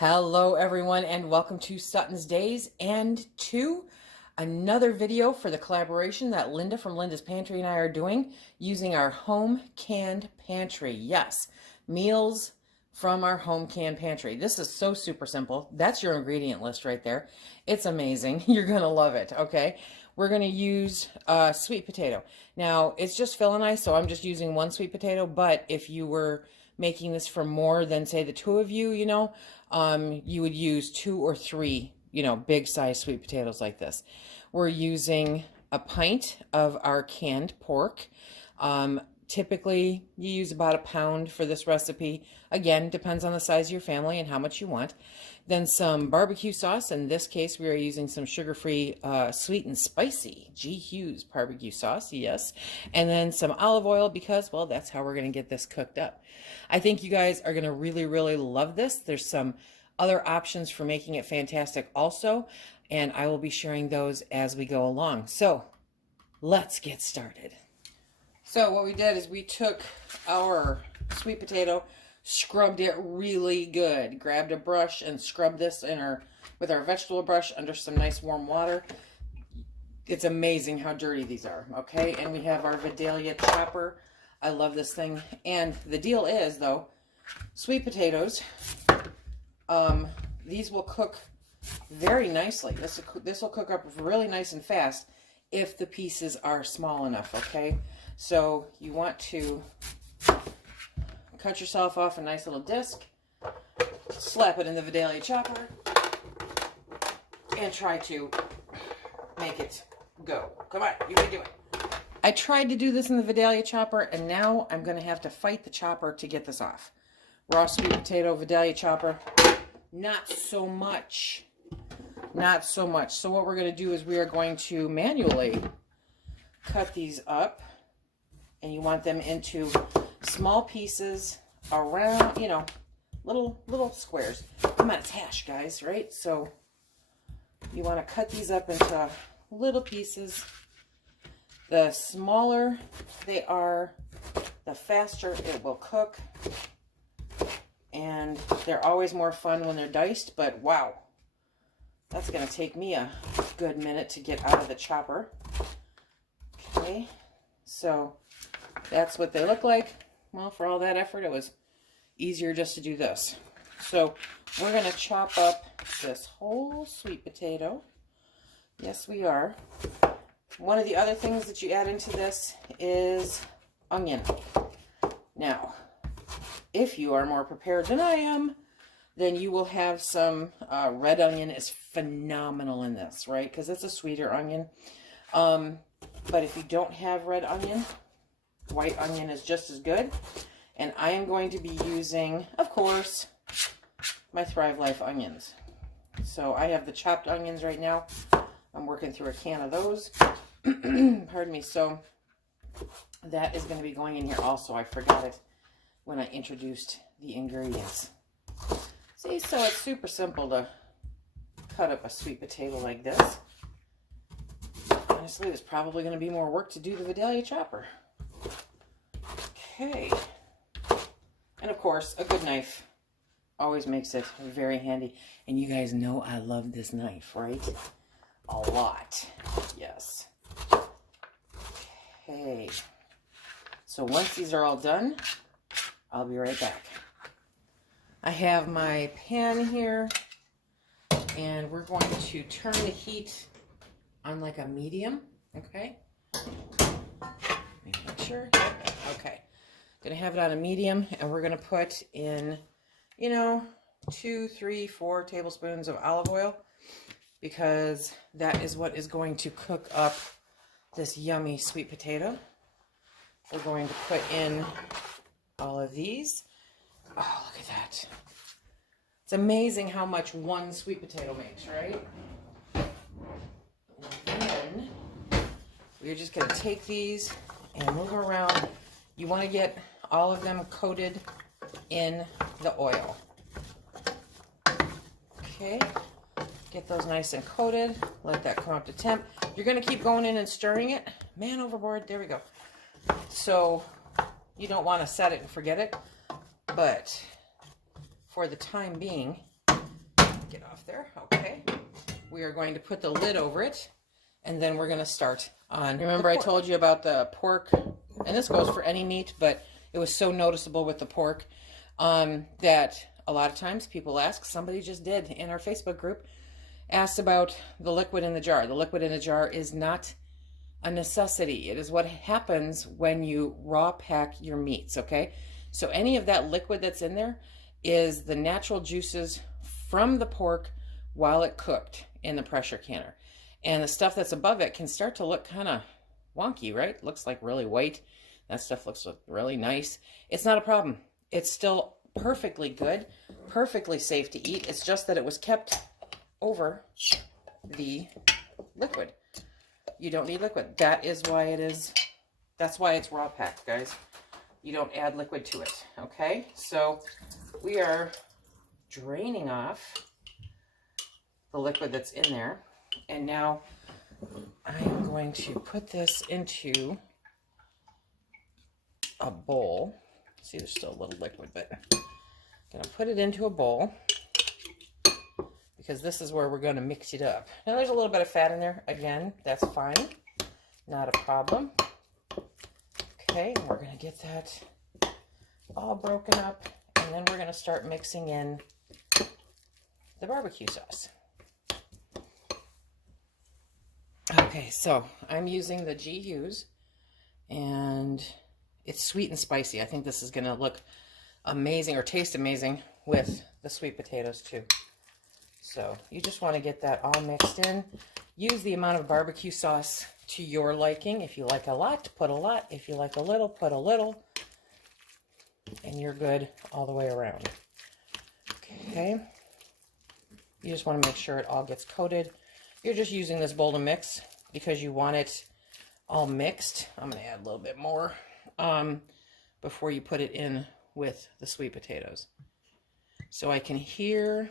Hello everyone and welcome to SuttonsDaze and to another video for the collaboration that Linda from Linda's Pantry and I are doing using our home canned pantry. Yes, meals from our home canned pantry. This is so super simple. That's your ingredient list right there. It's amazing. You're going to love it, okay? We're going to use sweet potato. Now, it's just Phil and I, so I'm just using one sweet potato, but if you were making this for more than, say, the two of you, you would use 2 or 3, big size sweet potatoes like this. We're using a pint of our canned pork. Typically, you use about 1 pound for this recipe. Again, depends on the size of your family and how much you want. Then some barbecue sauce. In this case, we are using some sugar-free, sweet and spicy G. Hughes barbecue sauce, yes. And then some olive oil because, well, that's how we're going to get this cooked up. I think you guys are going to really, really love this. There's some other options for making it fantastic also, and I will be sharing those as we go along. So, let's get started. So what we did is we took our sweet potato, scrubbed it really good, grabbed a brush and scrubbed this with our vegetable brush under some nice warm water. It's amazing how dirty these are, okay? And we have our Vidalia chopper. I love this thing. And the deal is, though, sweet potatoes, these will cook very nicely. This will cook up really nice and fast if the pieces are small enough, okay? So you want to cut yourself off a nice little disc, slap it in the Vidalia chopper, and try to make it go. Come on, you can do it. I tried to do this in the Vidalia chopper, and now I'm going to have to fight the chopper to get this off. Raw sweet potato, Vidalia chopper, not so much. Not so much. So what we're going to do is we are going to manually cut these up. And you want them into small pieces around, little squares. Come on, it's hash, guys, right? So you want to cut these up into little pieces. The smaller they are, the faster it will cook. And they're always more fun when they're diced, but wow. That's going to take me a good minute to get out of the chopper. Okay, so that's what they look like. Well, for all that effort, it was easier just to do this. So we're going to chop up this whole sweet potato. Yes, we are. One of the other things that you add into this is onion. Now, if you are more prepared than I am, then you will have some red onion is phenomenal in this, right? Because it's a sweeter onion. But if you don't have red onion, white onion is just as good. And I am going to be using, of course, my Thrive Life onions. So I have the chopped onions right now. I'm working through a can of those. Pardon me. So that is going to be going in here also. I forgot it when I introduced the ingredients. See, so it's super simple to cut up a sweet potato like this. Honestly, there's probably going to be more work to do the Vidalia chopper. Okay. And of course, a good knife always makes it very handy. And you guys know I love this knife, right? A lot. Yes. Okay. So once these are all done, I'll be right back. I have my pan here, and we're going to turn the heat on like a medium, okay? Make sure. Okay. Gonna have it on a medium, and we're gonna put in, 2, 3, 4 tablespoons of olive oil, because that is what is going to cook up this yummy sweet potato. We're going to put in all of these. Oh, look at that. It's amazing how much one sweet potato makes, right? And then we're just going to take these and move around. You want to get all of them coated in the oil. Okay. Get those nice and coated. Let that come up to temp. You're going to keep going in and stirring it. Man overboard. There we go. So you don't want to set it and forget it. But for the time being, get off there. Okay. We are going to put the lid over it, and then we're going to start on. Remember I told you about the pork, and this goes for any meat, but it was so noticeable with the pork that a lot of times people ask, somebody just did in our Facebook group, asked about the liquid in the jar. The liquid in the jar is not a necessity. It is what happens when you raw pack your meats, okay? So any of that liquid that's in there is the natural juices from the pork while it cooked in the pressure canner. And the stuff that's above it can start to look kind of wonky, right? Looks like really white. That stuff looks really nice. It's not a problem. It's still perfectly good, perfectly safe to eat. It's just that it was kept over the liquid. You don't need liquid. That is why it is, that's why it's raw packed, guys. You don't add liquid to it, okay? So we are draining off the liquid that's in there. And now I am going to put this into a bowl. See, there's still a little liquid, but I'm going to put it into a bowl because this is where we're going to mix it up. Now, there's a little bit of fat in there. Again, that's fine. Not a problem. Okay, and we're going to get that all broken up, and then we're going to start mixing in the barbecue sauce. Okay, so I'm using the GUs, and it's sweet and spicy. I think this is going to look amazing or taste amazing with the sweet potatoes too. So you just want to get that all mixed in. Use the amount of barbecue sauce to your liking. If you like a lot, put a lot. If you like a little, put a little. And you're good all the way around. Okay. You just want to make sure it all gets coated. You're just using this bowl to mix because you want it all mixed. I'm going to add a little bit more before you put it in with the sweet potatoes. So I can hear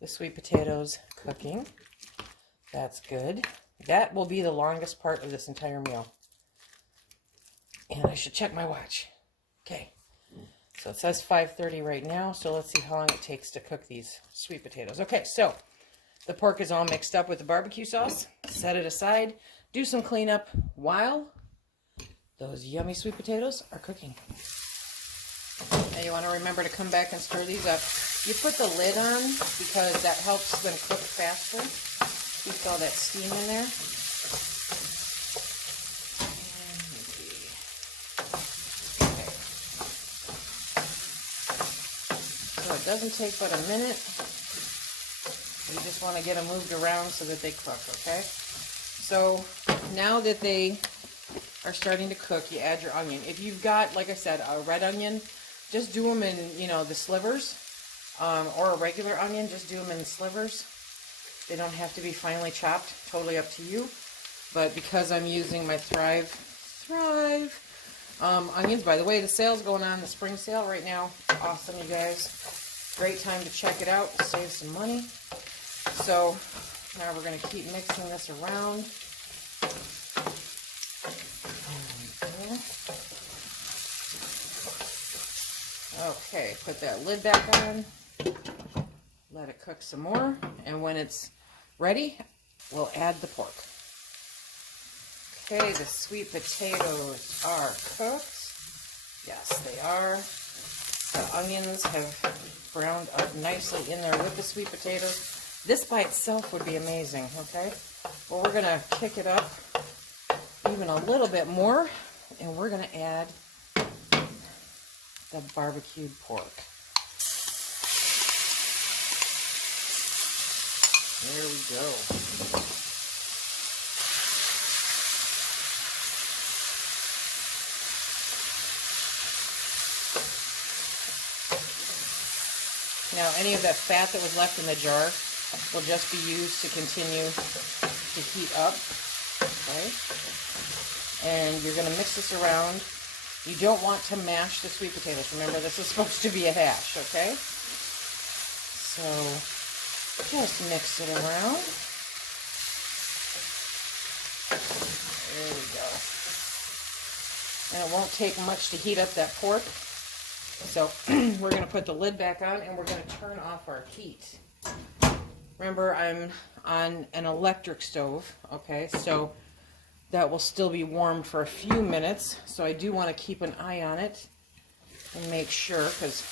the sweet potatoes cooking. That's good. That will be the longest part of this entire meal. And I should check my watch. Okay. So it says 5:30 right now, so let's see how long it takes to cook these sweet potatoes. Okay, so the pork is all mixed up with the barbecue sauce. Set it aside. Do some cleanup while those yummy sweet potatoes are cooking. Now you want to remember to come back and stir these up. You put the lid on because that helps them cook faster. Keeps all that steam in there. Okay. So it doesn't take but a minute. You just want to get them moved around so that they cook, okay? So now that they are starting to cook, you add your onion. If you've got, like I said, a red onion, just do them in, you know, the slivers. Or a regular onion, just do them in slivers. They don't have to be finely chopped, totally up to you. But because I'm using my Thrive onions, by the way, the sale's going on, the spring sale right now. Awesome, you guys. Great time to check it out, save some money. So now we're going to keep mixing this around. Okay, put that lid back on. Let it cook some more, and when it's ready, we'll add the pork. Okay, the sweet potatoes are cooked. Yes, they are. The onions have browned up nicely in there with the sweet potatoes. This by itself would be amazing, okay? Well, we're going to kick it up even a little bit more, and we're going to add the barbecued pork. There we go. Now, any of that fat that was left in the jar will just be used to continue to heat up, okay? And you're going to mix this around. You don't want to mash the sweet potatoes. Remember, this is supposed to be a hash, okay? So just mix it around. There we go. And it won't take much to heat up that pork. So we're going to put the lid back on and we're going to turn off our heat. Remember, I'm on an electric stove, okay, so that will still be warm for a few minutes. So I do want to keep an eye on it and make sure, because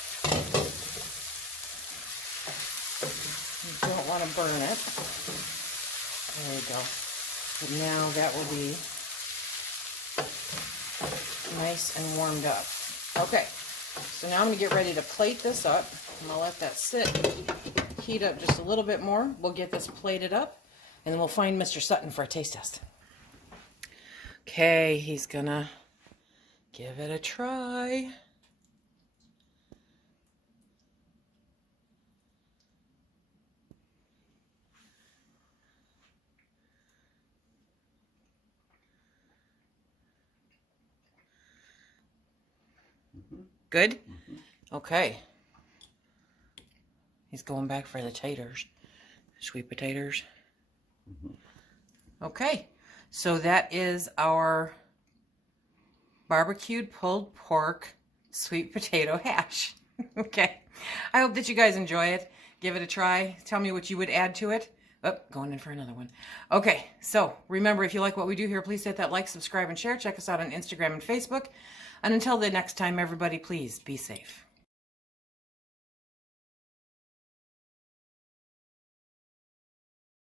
you don't want to burn it. There we go. But now that will be nice and warmed up. Okay, so now I'm going to get ready to plate this up. I'm going to let that sit, heat up just a little bit more. We'll get this plated up, and then we'll find Mr. Sutton for a taste test. Okay, he's going to give it a try. Good? Okay. He's going back for the taters. Sweet potatoes. Okay. So that is our barbecued pulled pork sweet potato hash. Okay. I hope that you guys enjoy it. Give it a try. Tell me what you would add to it. Oh, going in for another one. Okay, so remember, if you like what we do here, please hit that like, subscribe, and share. Check us out on Instagram and Facebook. And until the next time, everybody, please be safe.